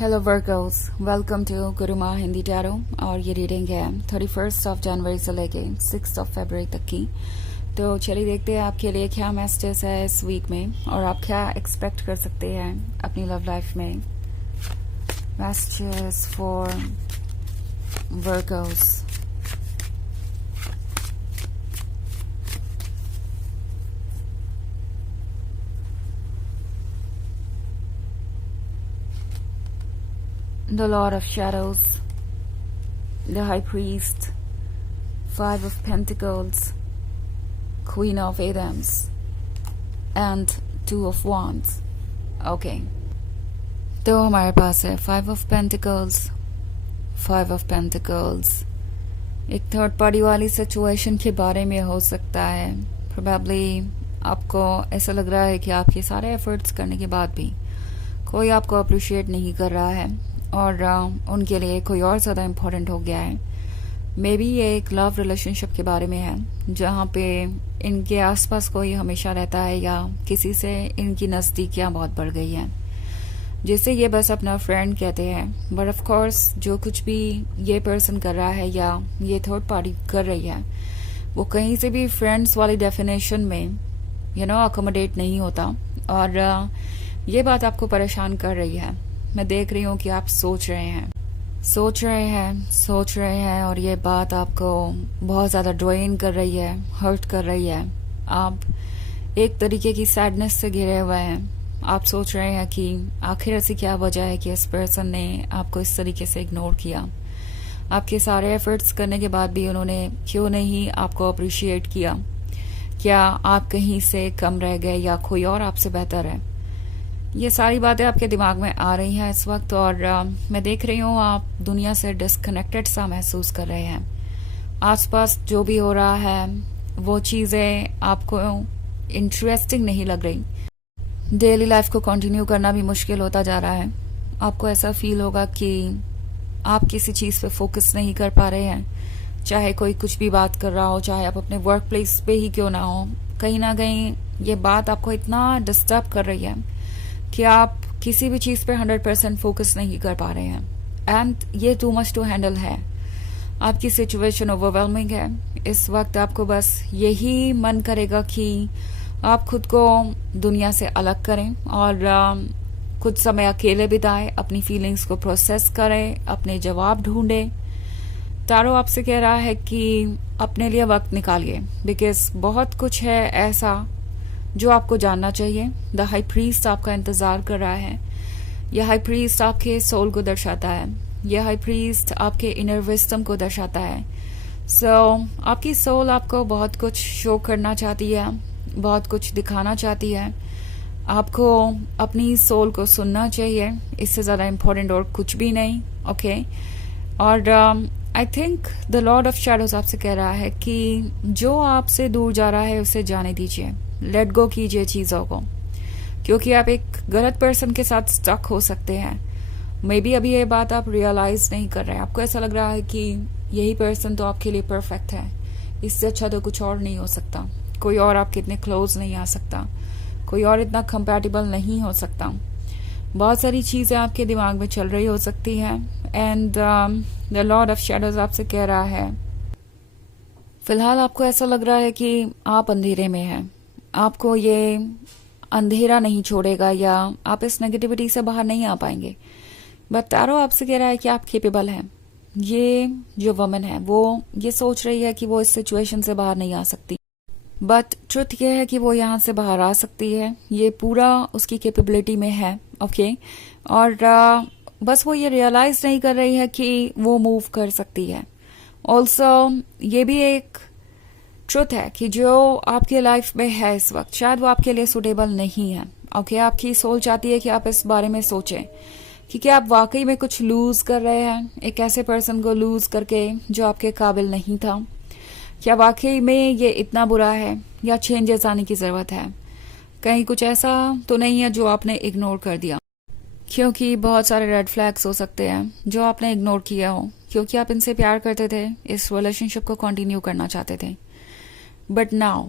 Hello वर्गर्ल्स, welcome to Guruma Hindi tarot. और ये रीडिंग है 31 जनवरी से लेके 6 फरवरी तक की। तो चलिए देखते हैं आपके लिए क्या मैसेजेस है इस वीक में और आप क्या एक्सपेक्ट कर सकते हैं अपनी लव लाइफ में। मैसेजेस फॉर वर्गर्ल्स। The Lord of Shadows, the High Priest, Five of Pentacles, Queen of Adams, and Two of Wands. Okay. तो हमारे पास है Five of Pentacles, Five of Pentacles. एक थर्ड पार्टी वाली सिचुएशन के बारे में हो सकता है। Probably आपको ऐसा लग रहा है कि आपके सारे एफर्ट्स करने के बाद भी कोई आपको अप्रिशिएट नहीं कर रहा है और उनके लिए कोई और ज़्यादा इम्पोर्टेंट हो गया है। मे बी ये एक लव रिलेशनशिप के बारे में है जहाँ पे इनके आसपास कोई हमेशा रहता है या किसी से इनकी नज़दीकियाँ बहुत बढ़ गई हैं जिसे ये बस अपना फ्रेंड कहते हैं। बट ऑफ कोर्स जो कुछ भी ये पर्सन कर रहा है या ये थर्ड पार्टी कर रही है वो कहीं से भी फ्रेंड्स वाली डेफिनेशन में अकोमोडेट नहीं होता। और ये बात आपको परेशान कर रही है। मैं देख रही हूँ कि आप सोच रहे हैं और ये बात आपको बहुत ज़्यादा ड्रेन कर रही है, हर्ट कर रही है। आप एक तरीके की सैडनेस से घिरे हुए हैं। आप सोच रहे हैं कि आखिर ऐसी क्या वजह है कि इस पर्सन ने आपको इस तरीके से इग्नोर किया। आपके सारे एफर्ट्स करने के बाद भी उन्होंने क्यों नहीं आपको अप्रिशिएट किया। क्या आप कहीं से कम रह गए या कोई और आपसे बेहतर है। ये सारी बातें आपके दिमाग में आ रही हैं इस वक्त और मैं देख रही हूँ आप दुनिया से डिस्कनेक्टेड सा महसूस कर रहे हैं। आसपास जो भी हो रहा है वो चीज़ें आपको इंटरेस्टिंग नहीं लग रही। डेली लाइफ को कंटिन्यू करना भी मुश्किल होता जा रहा है। आपको ऐसा फील होगा कि आप किसी चीज़ पे फोकस नहीं कर पा रहे हैं, चाहे कोई कुछ भी बात कर रहा हो, चाहे आप अपने वर्क प्लेस पे ही क्यों ना हो। कहीं ना कहीं ये बात आपको इतना डिस्टर्ब कर रही है कि आप किसी भी चीज़ पे 100% फोकस नहीं कर पा रहे हैं एंड ये टू मच टू हैंडल है। आपकी सिचुएशन ओवरवेलमिंग है। इस वक्त आपको बस यही मन करेगा कि आप खुद को दुनिया से अलग करें और कुछ समय अकेले बिताएं, अपनी फीलिंग्स को प्रोसेस करें, अपने जवाब ढूंढें। तारो आपसे कह रहा है कि अपने लिए वक्त निकालिए बिकॉज बहुत कुछ है ऐसा जो आपको जानना चाहिए। द हाई प्रीस्ट आपका इंतजार कर रहा है। यह हाई प्रीस्ट आपके सोल को दर्शाता है। यह हाई प्रीस्ट आपके इनर विजडम को दर्शाता है। आपकी सोल आपको बहुत कुछ शो करना चाहती है, बहुत कुछ दिखाना चाहती है। आपको अपनी सोल को सुनना चाहिए, इससे ज़्यादा इम्पोर्टेंट और कुछ भी नहीं। ओके और I think the Lord of shadows आपसे कह रहा है कि जो आपसे दूर जा रहा है उसे जाने दीजिए। लेट गो कीजिए चीज़ों को, क्योंकि आप एक गलत पर्सन के साथ स्टक हो सकते हैं। मे बी अभी ये बात आप रियलाइज नहीं कर रहे हैं। आपको ऐसा लग रहा है कि यही पर्सन तो आपके लिए परफेक्ट है, इससे अच्छा तो कुछ और नहीं हो सकता। कोई और आपके इतने क्लोज नहीं आ सकता, कोई और इतना कंपैटिबल नहीं हो सकता। बहुत सारी चीज़ें आपके दिमाग में चल रही हो सकती हैं and the Lord of shadows आपसे कह रहा है फिलहाल आपको ऐसा लग रहा है कि आप अंधेरे में हैं। आपको ये अंधेरा नहीं छोड़ेगा या आप इस नेगेटिविटी से बाहर नहीं आ पाएंगे। बट तारो आपसे कह रहा है कि आप केपेबल हैं। ये जो वुमन है वो ये सोच रही है कि वो इस सिचुएशन से बाहर नहीं आ सकती, बट ट्रुथ ये है कि वो यहाँ से बाहर आ सकती है। ये पूरा उसकी कैपेबिलिटी में है। ओके और बस वो ये रियलाइज नहीं कर रही है कि वो मूव कर सकती है। ऑल्सो ये भी एक ट्रुथ है कि जो आपकी लाइफ में है इस वक्त शायद वो आपके लिए सुटेबल नहीं है। ओके आपकी सोल चाहती है कि आप इस बारे में सोचें कि क्या आप वाकई में कुछ लूज कर रहे हैं, एक ऐसे पर्सन को लूज करके जो आपके काबिल नहीं था। क्या वाकई में ये इतना बुरा है या चेंजेस आने की जरूरत है। कहीं कुछ ऐसा तो नहीं है जो आपने इग्नोर कर दिया, क्योंकि बहुत सारे रेड फ्लैग्स हो सकते हैं जो आपने इग्नोर किया हो क्योंकि आप इनसे प्यार करते थे, इस रिलेशनशिप को कंटिन्यू करना चाहते थे। बट नाउ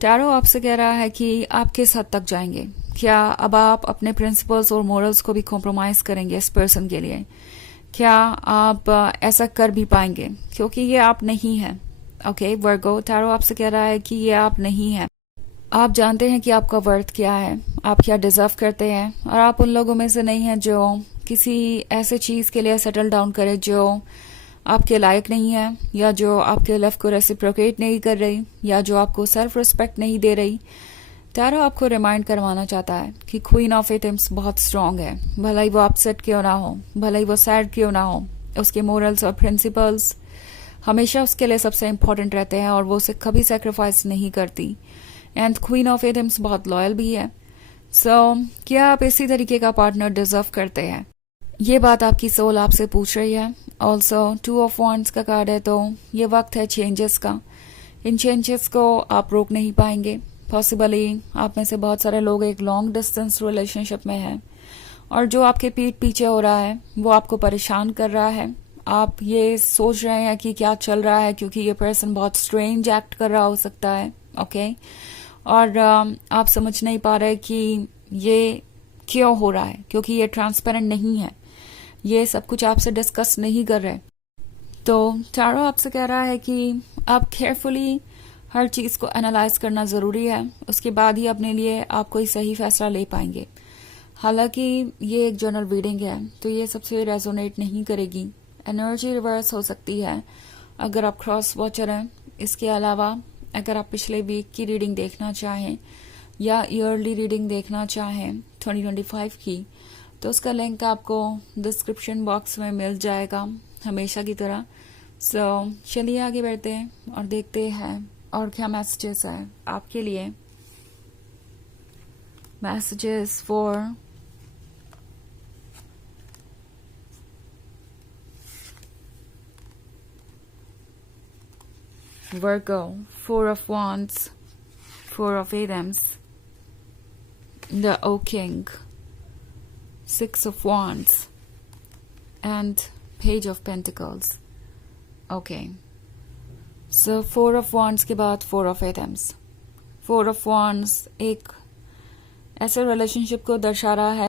टैरो आपसे कह रहा है कि आप किस हद तक जाएंगे, क्या अब आप अपने प्रिंसिपल्स और मोरल्स को भी कॉम्प्रोमाइज करेंगे इस पर्सन के लिए? क्या आप ऐसा कर भी पाएंगे? क्योंकि ये आप नहीं है। ओके वर्गो, टैरो आपसे कह रहा है कि ये आप नहीं है। आप जानते हैं कि आपका वर्थ क्या है, आप क्या डिजर्व करते हैं, और आप उन लोगों में से नहीं हैं जो किसी ऐसे चीज के लिए सेटल डाउन करे जो आपके लायक नहीं है, या जो आपके लव को रेसिप्रोकेट नहीं कर रही, या जो आपको सेल्फ रिस्पेक्ट नहीं दे रही। टैरो आपको रिमाइंड करवाना चाहता है कि क्वीन ऑफ एटम्स बहुत स्ट्रांग है। भला ही वो अपसेट क्यों ना हो, भला ही वो सैड क्यों ना हो, उसके मोरल्स और प्रिंसिपल्स हमेशा उसके लिए सबसे इम्पोर्टेंट रहते हैं और वो उसे कभी सेक्रीफाइस नहीं करती। एंड क्वीन ऑफ एटम्स बहुत लॉयल भी है। सो क्या आप इसी तरीके का पार्टनर डिजर्व करते हैं? ये बात आपकी सोल आपसे पूछ रही है। ऑल्सो 2 ऑफ वॉन्ड्स का कार्ड है, तो ये वक्त है चेंजेस का। इन चेंजेस को आप रोक नहीं पाएंगे। पॉसिबली आप में से बहुत सारे लोग एक लॉन्ग डिस्टेंस रिलेशनशिप में हैं, और जो आपके पीठ पीछे हो रहा है वो आपको परेशान कर रहा है। आप ये सोच रहे हैं कि क्या चल रहा है, क्योंकि ये पर्सन बहुत स्ट्रेंज एक्ट कर रहा हो सकता है। ओके और आप समझ नहीं पा रहे कि ये क्यों हो रहा है, क्योंकि ये ट्रांसपेरेंट नहीं है, ये सब कुछ आपसे डिस्कस नहीं कर रहे। तो टैरो आपसे कह रहा है कि आप केयरफुली हर चीज को एनालाइज करना जरूरी है, उसके बाद ही अपने लिए आप कोई सही फैसला ले पाएंगे। हालांकि ये एक जनरल रीडिंग है, तो ये सबसे रेजोनेट नहीं करेगी। एनर्जी रिवर्स हो सकती है अगर आप क्रॉस वॉचर हैं। इसके अलावा अगर आप पिछले वीक की रीडिंग देखना चाहें या ईयरली रीडिंग देखना चाहें 2025 की, तो उसका लिंक आपको डिस्क्रिप्शन बॉक्स में मिल जाएगा हमेशा की तरह। सो चलिए आगे बढ़ते हैं और देखते हैं और क्या मैसेजेस है आपके लिए। Messages for Virgo, 4 of Wands, 4 of Atoms, the O King, 6 of Wands, and Page of Pentacles. Okay. So 4 of Wands के बाद 4 of Atoms. 4 of Wands एक ऐसे रिलेशनशिप को दर्शा रहा है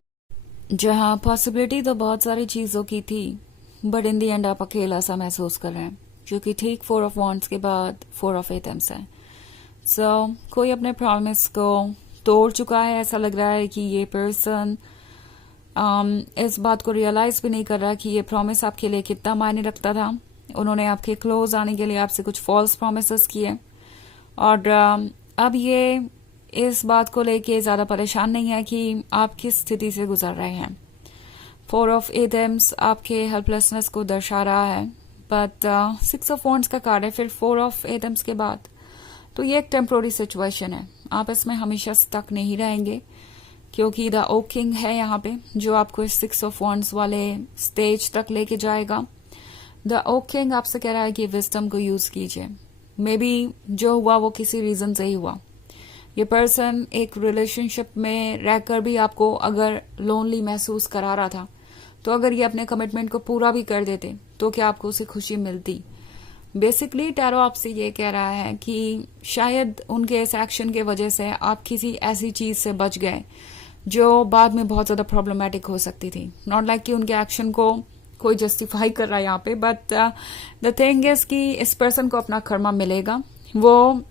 जहां पॉसिबिलिटी तो बहुत सारी चीजों की थी, बट इन दी एंड आप अकेला सा महसूस कर रहे हैं, क्योंकि ठीक 4 ऑफ वॉन्ड्स के बाद 4 ऑफ एटम्स है। सो कोई अपने प्रॉमिस को तोड़ चुका है। ऐसा लग रहा है कि ये पर्सन इस बात को रियलाइज भी नहीं कर रहा कि ये प्रॉमिस आपके लिए कितना मायने रखता था। उन्होंने आपके क्लोज आने के लिए आपसे कुछ फॉल्स प्रॉमिसेस किए, और अब ये इस बात को लेके ज्यादा परेशान नहीं है कि आप किस स्थिति से गुजर रहे हैं। 4 ऑफ एटम्स आपके हेल्पलेसनेस को दर्शा रहा है, बट 6 ऑफ वॉन्ड्स का कार्ड है फिर 4 ऑफ एटम्स के बाद। तो ये एक टेम्पोररी सिचुएशन है, आप इसमें हमेशा स्टक नहीं रहेंगे, क्योंकि द ओ किंग है यहाँ पे जो आपको इस 6 ऑफ वॉन्ड्स वाले स्टेज तक लेके जाएगा। द ओ किंग आपसे कह रहा है कि विजडम को यूज कीजिए। मे बी जो हुआ वो किसी रीजन से ही हुआ। ये पर्सन एक रिलेशनशिप में रहकर भी आपको अगर लोनली महसूस करा रहा था, तो अगर ये अपने कमिटमेंट को पूरा भी कर देते तो क्या आपको उसे खुशी मिलती? बेसिकली टैरो आपसे ये कह रहा है कि शायद उनके इस एक्शन के वजह से आप किसी ऐसी चीज से बच गए जो बाद में बहुत ज्यादा प्रॉब्लमेटिक हो सकती थी। नॉट लाइक कि उनके एक्शन को कोई जस्टिफाई कर रहा है यहाँ पे, बट द थिंग इज कि इस पर्सन को अपना कर्मा मिलेगा। वो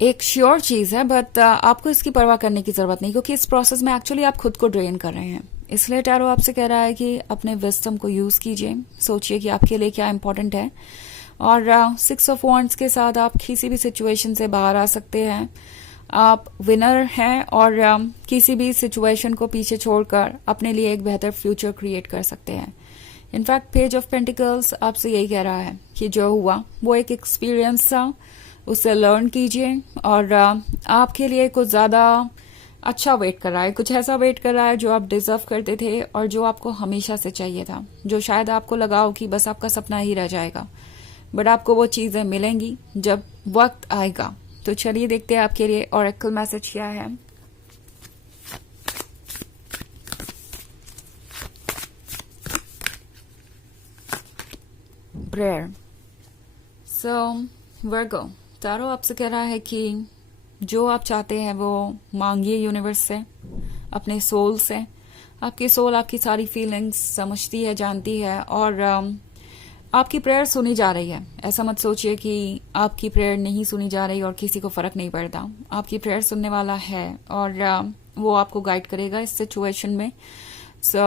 एक श्योर चीज है, बट आपको इसकी परवाह करने की जरूरत नहीं, क्योंकि इस प्रोसेस में एक्चुअली आप खुद को ड्रेन कर रहे हैं। इसलिए टैरो आपसे कह रहा है कि अपने विजडम को यूज कीजिए, सोचिए कि आपके लिए क्या इंपॉर्टेंट है, और 6 ऑफ वॉन्ड्स के साथ आप किसी भी सिचुएशन से बाहर आ सकते हैं। आप विनर हैं और किसी भी सिचुएशन को पीछे छोड़कर अपने लिए एक बेहतर फ्यूचर क्रिएट कर सकते हैं। इनफैक्ट पेज ऑफ पेंटिकल्स आपसे यही कह रहा है कि जो हुआ वो एक एक्सपीरियंस था, उससे लर्न कीजिए, और आपके लिए कुछ ज्यादा अच्छा वेट कर रहा है, कुछ ऐसा वेट कर रहा है जो आप डिजर्व करते थे और जो आपको हमेशा से चाहिए था, जो शायद आपको लगा हो कि बस आपका सपना ही रह जाएगा, बट आपको वो चीजें मिलेंगी जब वक्त आएगा। तो चलिए देखते हैं आपके लिए ऑरेकल मैसेज क्या है। प्रेयर। सो वर्गो, टैरो आपसे कह रहा है कि जो आप चाहते हैं वो मांगिए यूनिवर्स से। अपने सोल से। आपकी सोल आपकी सारी फीलिंग्स समझती है, जानती है, और आपकी प्रेयर सुनी जा रही है। ऐसा मत सोचिए कि आपकी प्रेयर नहीं सुनी जा रही और किसी को फर्क नहीं पड़ता। आपकी प्रेयर सुनने वाला है और वो आपको गाइड करेगा इस सिचुएशन में। सो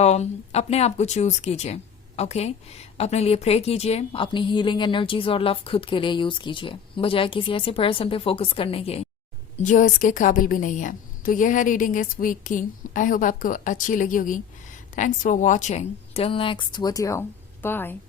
अपने आप को चूज कीजिए, ओके? अपने लिए प्रे कीजिए, अपनी हीलिंग एनर्जीज और लव खुद के लिए यूज कीजिए, बजाय किसी ऐसे पर्सन पे फोकस करने के जो इसके काबिल भी नहीं है। तो यह है रीडिंग इस वीक की। आई होप आपको अच्छी लगी होगी। Thanks for watching. Till next video, bye.